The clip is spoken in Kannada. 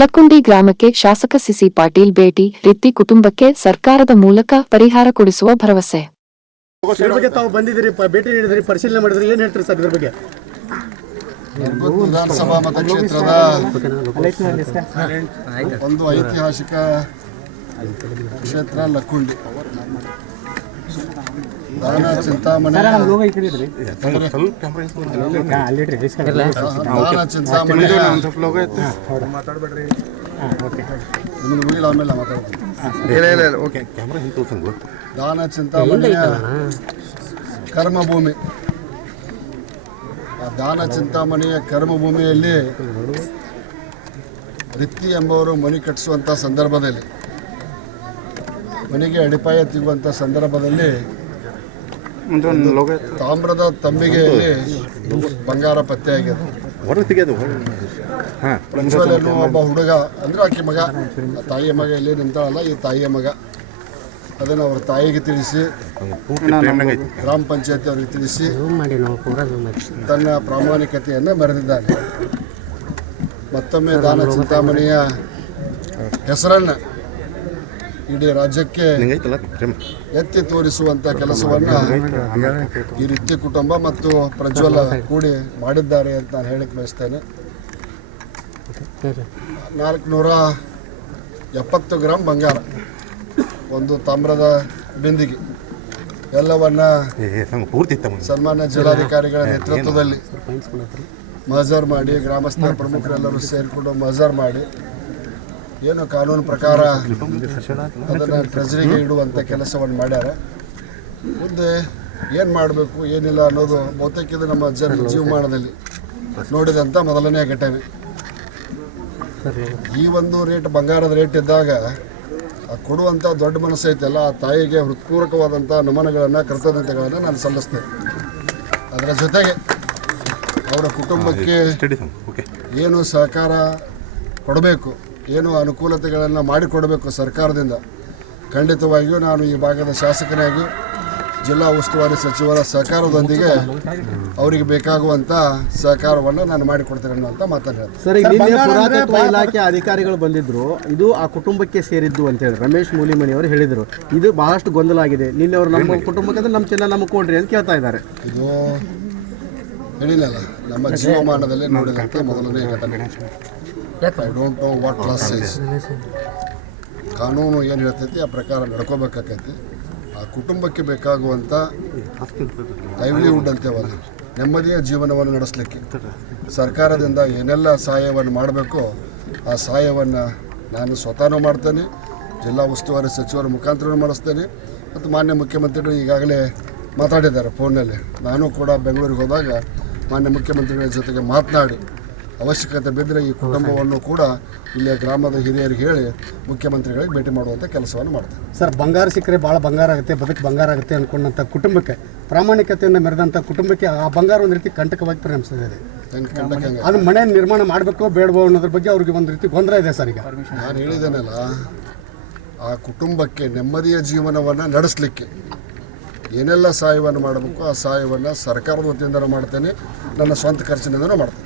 ಲಕ್ಕುಂಡಿ ಗ್ರಾಮಕ್ಕೆ ಶಾಸಕ ಸಿಸಿ ಪಾಟೀಲ್ ಭೇಟಿ, ರಿತ್ತಿ ಕುಟುಂಬಕ್ಕೆ ಸರ್ಕಾರದ ಮೂಲಕ ಪರಿಹಾರ ಕೊಡಿಸುವ ಭರವಸೆ. ಇದ್ರ ಬಗ್ಗೆ ತಾವು ಬಂದಿದ್ದೀರಿ, ಭೇಟಿ ನೀಡಿದ್ರಿ, ಪರಿಶೀಲನೆ ಮಾಡಿದ್ರಿ, ಏನು ಹೇಳ್ತೀರಿ ಸರ್ ಇದ್ರ ಬಗ್ಗೆ? ವಿಧಾನಸಭಾ ಮತಕ್ಷೇತ್ರದ ಒಂದು ಐತಿಹಾಸಿಕ ಕ್ಷೇತ್ರ ಲಕ್ಕುಂಡಿ. ದಾನ ಚಿಂತಾಮಣಿ ದಾನ ಚಿಂತಾಮಣಿಯ ಕರ್ಮಭೂಮಿ. ಆ ದಾನ ಚಿಂತಾಮಣಿಯ ಕರ್ಮಭೂಮಿಯಲ್ಲಿ ರಿತ್ತಿ ಎಂಬವರು ಮನೆ ಕಟ್ಟಿಸುವಂಥ ಸಂದರ್ಭದಲ್ಲಿ, ಮನೆಗೆ ಅಡಿಪಾಯ ತೆಗುವಂಥ ಸಂದರ್ಭದಲ್ಲಿ ತಾಮ್ರದ ತಂಬಿಗೆಯಲ್ಲಿ ಬಂಗಾರ ಪತ್ತೆಯಾಗಿದೆ. ಪ್ರಜ್ವಲ್ ಎನ್ನುವ ಒಬ್ಬ ಹುಡುಗ, ಅಂದರೆ ಆಕೆ ಮಗ, ತಾಯಿಯ ಮಗ ಇಲ್ಲಿ ನಿಂತಾಳಲ್ಲ, ಈ ತಾಯಿಯ ಮಗ. ಅದನ್ನು ಅವ್ರ ತಾಯಿಗೆ ತಿಳಿಸಿ, ಗ್ರಾಮ ಪಂಚಾಯತಿ ಅವರಿಗೆ ತಿಳಿಸಿ ತನ್ನ ಪ್ರಾಮಾಣಿಕತೆಯನ್ನು ಮೆರೆದಿದ್ದಾನೆ. ಮತ್ತೊಮ್ಮೆ ದಾನ ಚಿಂತಾಮಣಿಯ ಹೆಸರನ್ನು ಇಡೀ ರಾಜ್ಯಕ್ಕೆ ಎತ್ತಿ ತೋರಿಸುವಂಥ ಕೆಲಸವನ್ನು ಈ ರಿತ್ತಿ ಕುಟುಂಬ ಮತ್ತು ಪ್ರಜ್ವಲ ಕೂಡಿ ಮಾಡಿದ್ದಾರೆ ಅಂತ ನಾನು ಹೇಳಕ್ಕೆ ಬಯಸ್ತೇನೆ. 470 ಗ್ರಾಮ್ ಬಂಗಾರ, ಒಂದು ತಾಮ್ರದ ಬಿಂದಿಗೆ, ಎಲ್ಲವನ್ನ ಸನ್ಮಾನ್ಯ ಜಿಲ್ಲಾಧಿಕಾರಿಗಳ ನೇತೃತ್ವದಲ್ಲಿ ಮಹಜರ್ ಮಾಡಿ, ಗ್ರಾಮಸ್ಥ ಪ್ರಮುಖರೆಲ್ಲರೂ ಸೇರಿಕೊಂಡು ಮಹಜರ್ ಮಾಡಿ, ಏನು ಕಾನೂನು ಪ್ರಕಾರ ಅದನ್ನು ಟ್ರೆಜರಿಗೆ ಇಡುವಂಥ ಕೆಲಸವನ್ನು ಮಾಡ್ಯಾರ. ಮುಂದೆ ಏನು ಮಾಡಬೇಕು ಏನಿಲ್ಲ ಅನ್ನೋದು ಬಹುತೇಕ ಇದು ನಮ್ಮ ಜೀವಮಾನದಲ್ಲಿ ನೋಡಿದಂಥ ಮೊದಲನೇ ಘಟನೆ. ಈ ಒಂದು ರೇಟ್, ಬಂಗಾರದ ರೇಟ್ ಇದ್ದಾಗ ಕೊಡುವಂಥ ದೊಡ್ಡ ಮನಸ್ಸು ಐತಲ್ಲ, ಆ ತಾಯಿಗೆ ಹೃತ್ಪೂರ್ವಕವಾದಂಥ ನಮನಗಳನ್ನು, ಕೃತಜ್ಞತೆಗಳನ್ನು ನಾನು ಸಲ್ಲಿಸ್ತೇನೆ. ಅದರ ಜೊತೆಗೆ ಅವರ ಕುಟುಂಬಕ್ಕೆ ಏನು ಸಹಕಾರ ಕೊಡಬೇಕು, ಏನು ಅನುಕೂಲತೆಗಳನ್ನು ಮಾಡಿಕೊಡಬೇಕು ಸರ್ಕಾರದಿಂದ, ಖಂಡಿತವಾಗಿಯೂ ನಾನು ಈ ಭಾಗದ ಶಾಸಕನಾಗಿ ಜಿಲ್ಲಾ ಉಸ್ತುವಾರಿ ಸಚಿವರ ಸಹಕಾರದೊಂದಿಗೆ ಅವರಿಗೆ ಬೇಕಾಗುವಂಥ ಸಹಕಾರವನ್ನು ನಾನು ಮಾಡಿಕೊಡ್ತೇನೆ ಅನ್ನೋಂಥ ಮಾತನ್ನು ಹೇಳ್ತೀನಿ. ಸರ್, ನಿನ್ನೆ ಪುರಾತತ್ವ ಇಲಾಖೆ ಅಧಿಕಾರಿಗಳು ಬಂದಿದ್ರು, ಇದು ಆ ಕುಟುಂಬಕ್ಕೆ ಸೇರಿದ್ದು ಅಂತೇಳಿ ರಮೇಶ್ ಮೂಲಿಮನಿ ಅವರು ಹೇಳಿದರು. ಇದು ಬಹಳಷ್ಟು ಗೊಂದಲ ಆಗಿದೆ. ನಿನ್ನೆ ಅವರು ನಮ್ಮ ಕುಟುಂಬಕ್ಕೆ ನಮ್ಮ ಚಿನ್ನ ನಮಗೆ ಕೊಡ್ರಿ ಅಂತ ಕೇಳ್ತಾ ಇದ್ದಾರೆ. ಇದು ಹೇಳಿಲ್ಲಲ್ಲ, ನಮ್ಮ ಜೀವಮಾನದಲ್ಲಿ ನೋಡಿದಂಥ ಮೊದಲನೇ ಘಟನೆ. I don't know what loss is. ಕಾನೂನು ಏನು ಹೇಳ್ತೈತಿ ಆ ಪ್ರಕಾರ ನಡ್ಕೋಬೇಕಾಕೈತಿ. ಆ ಕುಟುಂಬಕ್ಕೆ ಬೇಕಾಗುವಂಥ ಲೈವ್ಲಿಹುಡ್ ಅಂತೇವಲ್ಲ, ನೆಮ್ಮದಿಯ ಜೀವನವನ್ನು ನಡೆಸಲಿಕ್ಕೆ ಸರ್ಕಾರದಿಂದ ಏನೆಲ್ಲ ಸಹಾಯವನ್ನು ಮಾಡಬೇಕೋ ಆ ಸಹಾಯವನ್ನು ನಾನು ಸ್ವತಃ ಮಾಡ್ತೇನೆ, ಜಿಲ್ಲಾ ಉಸ್ತುವಾರಿ ಸಚಿವರ ಮುಖಾಂತರ ಮಾಡಿಸ್ತೇನೆ. ಮತ್ತು ಮಾನ್ಯ ಮುಖ್ಯಮಂತ್ರಿಗಳು ಈಗಾಗಲೇ ಮಾತಾಡಿದ್ದಾರೆ ಫೋನ್ನಲ್ಲಿ. ನಾನು ಕೂಡ ಬೆಂಗಳೂರಿಗೆ ಹೋದಾಗ ಮಾನ್ಯ ಮುಖ್ಯಮಂತ್ರಿಗಳ ಜೊತೆಗೆ ಮಾತನಾಡಿ, ಅವಶ್ಯಕತೆ ಬಿದ್ದರೆ ಈ ಕುಟುಂಬವನ್ನು ಕೂಡ ಇಲ್ಲಿಯ ಗ್ರಾಮದ ಹಿರಿಯರಿಗೆ ಹೇಳಿ ಮುಖ್ಯಮಂತ್ರಿಗಳಿಗೆ ಭೇಟಿ ಮಾಡುವಂಥ ಕೆಲಸವನ್ನು ಮಾಡ್ತಾರೆ. ಸರ್, ಬಂಗಾರ ಸಿಕ್ಕರೆ ಭಾಳ ಬಂಗಾರ ಆಗುತ್ತೆ, ಬದುಕು ಬಂಗಾರ ಆಗುತ್ತೆ ಅಂದ್ಕೊಂಡಂಥ ಕುಟುಂಬಕ್ಕೆ, ಪ್ರಾಮಾಣಿಕತೆಯನ್ನು ಮೆರೆದಂಥ ಕುಟುಂಬಕ್ಕೆ ಆ ಬಂಗಾರ ಒಂದು ರೀತಿ ಕಂಟಕವಾಗಿ ಪರಿಣಮಿಸಿದೆ. ಅದು ಮನೆ ನಿರ್ಮಾಣ ಮಾಡಬೇಕೋ ಬೇಡವೋ ಅನ್ನೋದ್ರ ಬಗ್ಗೆ ಅವ್ರಿಗೆ ಒಂದು ರೀತಿ ಗೊಂದಲ ಇದೆ ಸರ್. ಈಗ ನಾನು ಹೇಳಿದ್ದೇನಲ್ಲ, ಆ ಕುಟುಂಬಕ್ಕೆ ನೆಮ್ಮದಿಯ ಜೀವನವನ್ನು ನಡೆಸಲಿಕ್ಕೆ ಏನೆಲ್ಲ ಸಹಾಯವನ್ನು ಮಾಡಬೇಕು ಆ ಸಹಾಯವನ್ನು ಸರ್ಕಾರದ ವತಿಯಿಂದ ಮಾಡ್ತೇನೆ, ನನ್ನ ಸ್ವಂತ ಖರ್ಚಿನಿಂದನೂ ಮಾಡ್ತೇನೆ.